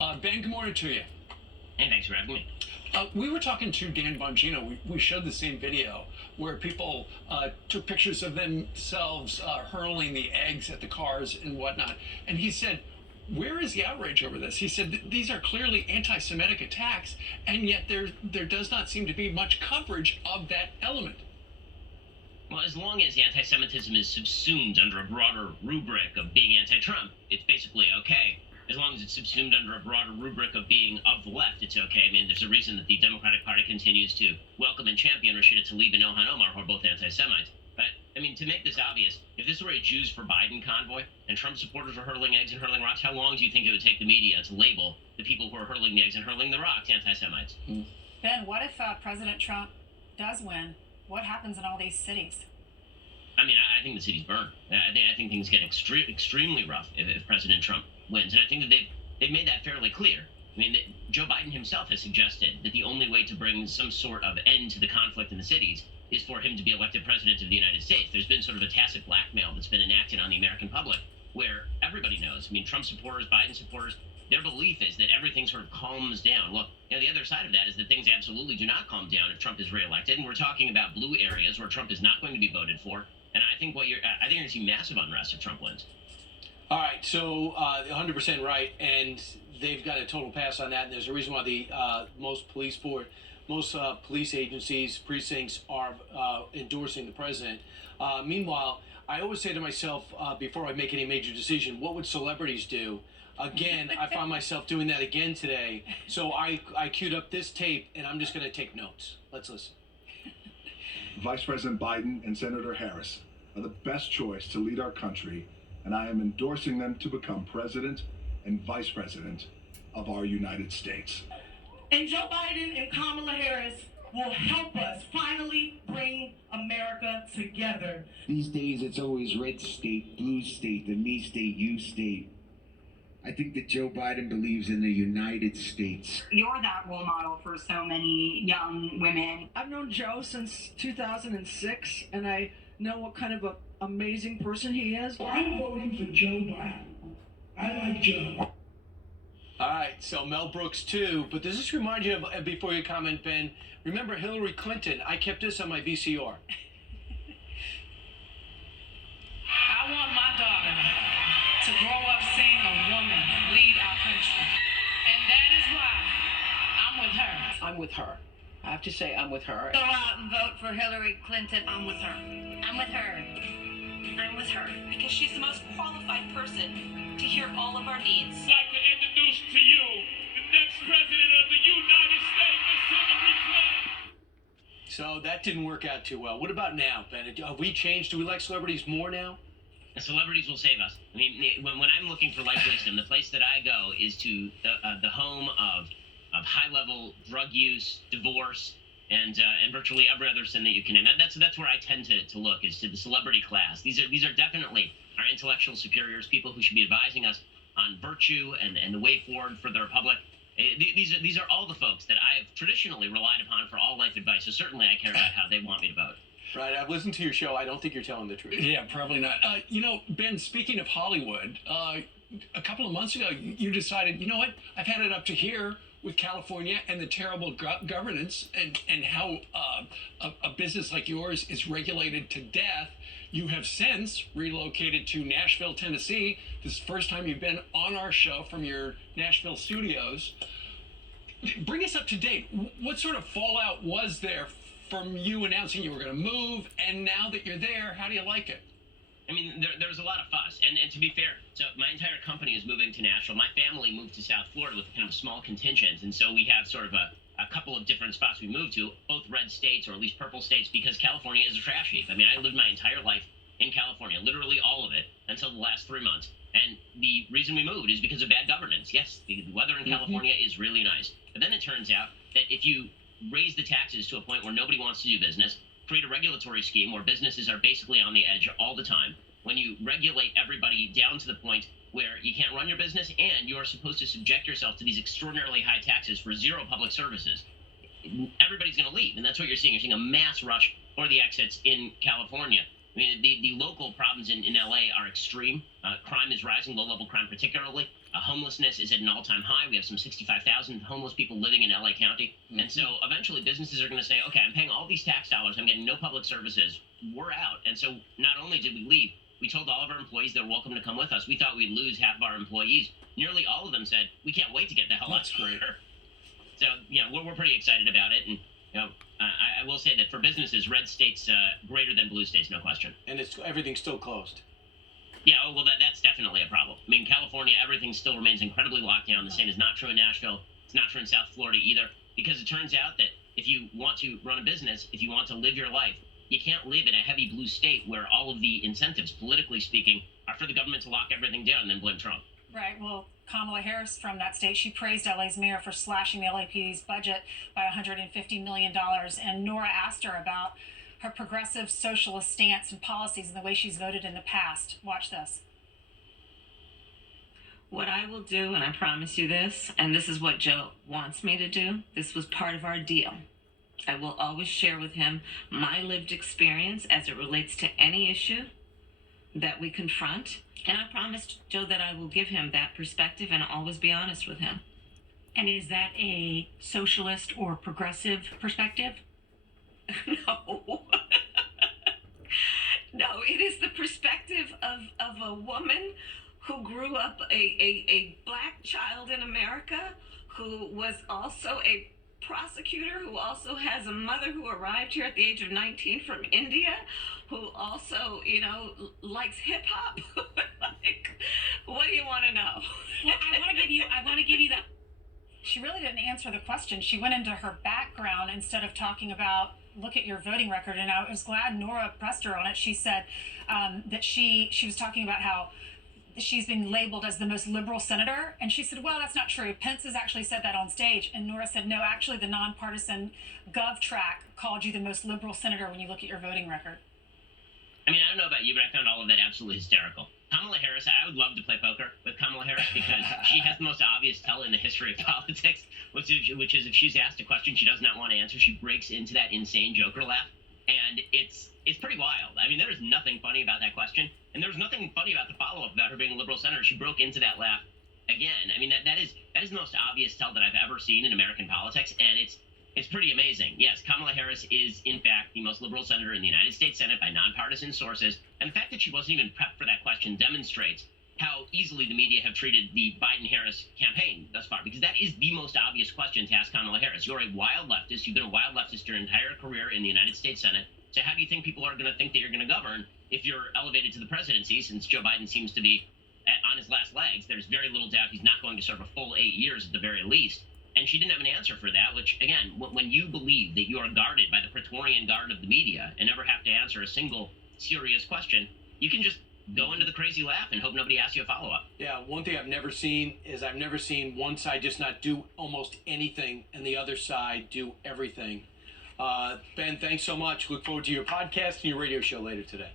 Ben, good morning to you. Hey, thanks for having me. We were talking to Dan Bongino. We showed the same video where people took pictures of themselves hurling the eggs at the cars and whatnot. And he said, where is the outrage over this? He said these are clearly anti-Semitic attacks, and yet there does not seem to be much coverage of that element. Well, as long as anti-Semitism is subsumed under a broader rubric of being anti-Trump, it's basically okay. As long as it's subsumed under a broader rubric of being of the left, it's okay. I mean, there's a reason that the Democratic Party continues to welcome and champion Rashida Tlaib and Ilhan Omar, who are both anti-Semites. But, I mean, to make this obvious, if this were a Jews for Biden convoy and Trump supporters were hurling eggs and hurling rocks, how long do you think it would take the media to label the people who are hurling the eggs and hurling the rocks anti-Semites? Ben, what if President Trump does win? What happens in all these cities? I mean, I think the cities burn. I think things get extremely rough if President Trump wins, and I think that they've made that fairly clear. I mean, Joe Biden himself has suggested that the only way to bring some sort of end to the conflict in the cities is for him to be elected president of the United States. There's been sort of a tacit blackmail that's been enacted on the American public, where everybody knows. I mean, Trump supporters, Biden supporters, their belief is that everything sort of calms down. Well, the other side of that is that things absolutely do not calm down if Trump is reelected, and we're talking about blue areas where Trump is not going to be voted for. And I think you're going to see massive unrest if Trump wins. All right, so 100% right, and they've got a total pass on that. And there's a reason why the most police agencies, precincts are endorsing the president. Meanwhile, I always say to myself before I make any major decision, what would celebrities do? Again, I found myself doing that again today. So I queued up this tape, and I'm just going to take notes. Let's listen. Vice President Biden and Senator Harris are the best choice to lead our country, and I am endorsing them to become president and vice president of our United States. And Joe Biden and Kamala Harris will help us finally bring America together. These days, it's always red state, blue state, the me state, you state. I think that Joe Biden believes in the United States. You're that role model for so many young women. I've known Joe since 2006, and I know what kind of an amazing person he is. I'm voting for Joe Biden. I like Joe. All right, so Mel Brooks too, but does this remind you of, before you comment, Ben, remember Hillary Clinton? I kept this on my VCR. I want my daughter to grow up seeing a woman lead our country. And that is why I'm with her. I'm with her. I have to say I'm with her. Go out and vote for Hillary Clinton. I'm with her. I'm with her. I'm with her. Because she's the most qualified person to hear all of our needs. I'd like to introduce to you the next president of the United States, Miss Hillary Clinton. So that didn't work out too well. What about now, Ben? Have we changed? Do we like celebrities more now? And celebrities will save us. I mean, when I'm looking for life wisdom, the place that I go is to the home of high-level drug use, divorce, and virtually every other sin that you can name. That's where I tend to look, is to the celebrity class. These are definitely our intellectual superiors, people who should be advising us on virtue and the way forward for the republic. These are all the folks that I have traditionally relied upon for all life advice. So certainly I care about how they want me to vote. Right, I've listened to your show. I don't think you're telling the truth. Yeah, probably not. Ben, speaking of Hollywood, a couple of months ago, you decided, you know what, I've had it up to here with California and the terrible governance and how a business like yours is regulated to death. You have since relocated to Nashville, Tennessee. This is the first time you've been on our show from your Nashville studios. Bring us up to date. What sort of fallout was there from you announcing you were going to move, and now that you're there, how do you like it? I mean, there was a lot of fuss, and to be fair, so my entire company is moving to Nashville. My family moved to South Florida with kind of a small contingent, and so we have sort of a couple of different spots we moved to, both red states or at least purple states, because California is a trash heap. I mean, I lived my entire life in California, literally all of it, until the last 3 months. And the reason we moved is because of bad governance. Yes, the weather in California is really nice. But then it turns out that if you raise the taxes to a point where nobody wants to do business, create a regulatory scheme where businesses are basically on the edge all the time, when you regulate everybody down to the point where you can't run your business and you are supposed to subject yourself to these extraordinarily high taxes for zero public services, everybody's going to leave. And that's what you're seeing. You're seeing a mass rush for the exits in California. I mean, the local problems in LA are extreme. Crime is rising, low-level crime particularly. Homelessness is at an all-time high. We have some 65,000 homeless people living in LA County. Mm-hmm. And so eventually businesses are going to say, okay, I'm paying all these tax dollars. I'm getting no public services. We're out. And so not only did we leave, we told all of our employees they're welcome to come with us. We thought we'd lose half of our employees. Nearly all of them said, we can't wait to get the hell out. That's great. So, we're pretty excited about it. And, I will say that for businesses, red states greater than blue states, no question. And everything's still closed. Yeah, well, that's definitely a problem. I mean, California, everything still remains incredibly locked down. The same is not true in Nashville. It's not true in South Florida either. Because it turns out that if you want to run a business, if you want to live your life, you can't live in a heavy blue state where all of the incentives, politically speaking, are for the government to lock everything down and then blame Trump. Right. Well, Kamala Harris from that state, she praised LA's mayor for slashing the LAPD's budget by $150 million. And Nora asked her about her progressive socialist stance and policies and the way she's voted in the past. Watch this. What I will do, and I promise you this, and this is what Joe wants me to do, this was part of our deal. I will always share with him my lived experience as it relates to any issue that we confront. And I promised Joe that I will give him that perspective and always be honest with him. And is that a socialist or progressive perspective? No. No, it is the perspective of a woman who grew up a black child in America, who was also a prosecutor, who also has a mother who arrived here at the age of 19 from India, who also, likes hip hop. Like, what do you want to know? Well, I want to give you that. She really didn't answer the question. She went into her background instead of talking about, look at your voting record. And I was glad Nora pressed her on it. She said that she was talking about how she's been labeled as the most liberal senator. And she said, well, that's not true. Pence has actually said that on stage. And Nora said, no, actually the nonpartisan GovTrack called you the most liberal senator when you look at your voting record. I mean, I don't know about you, but I found all of that absolutely hysterical. Kamala Harris, I would love to play poker with Kamala Harris because she has the most obvious tell in the history of politics, which is if she's asked a question she does not want to answer, she breaks into that insane Joker laugh. And it's pretty wild. I mean, there is nothing funny about that question. And there was nothing funny about the follow-up about her being a liberal senator. She broke into that laugh again. I mean, that is the most obvious tell that I've ever seen in American politics. And it's pretty amazing. Yes, Kamala Harris is, in fact, the most liberal senator in the United States Senate by nonpartisan sources. And the fact that she wasn't even prepped for that question demonstrates how easily the media have treated the Biden-Harris campaign thus far, because that is the most obvious question to ask Kamala Harris. You're a wild leftist. You've been a wild leftist your entire career in the United States Senate. So how do you think people are going to think that you're going to govern if you're elevated to the presidency, since Joe Biden seems to be on his last legs? There's very little doubt he's not going to serve a full 8 years at the very least. And she didn't have an answer for that, which, again, when you believe that you are guarded by the Praetorian Guard of the media and never have to answer a single serious question, you can just go into the crazy laugh and hope nobody asks you a follow-up. Yeah, one thing I've never seen one side just not do almost anything and the other side do everything. Ben, thanks so much. Look forward to your podcast and your radio show later today.